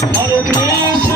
Hallelujah.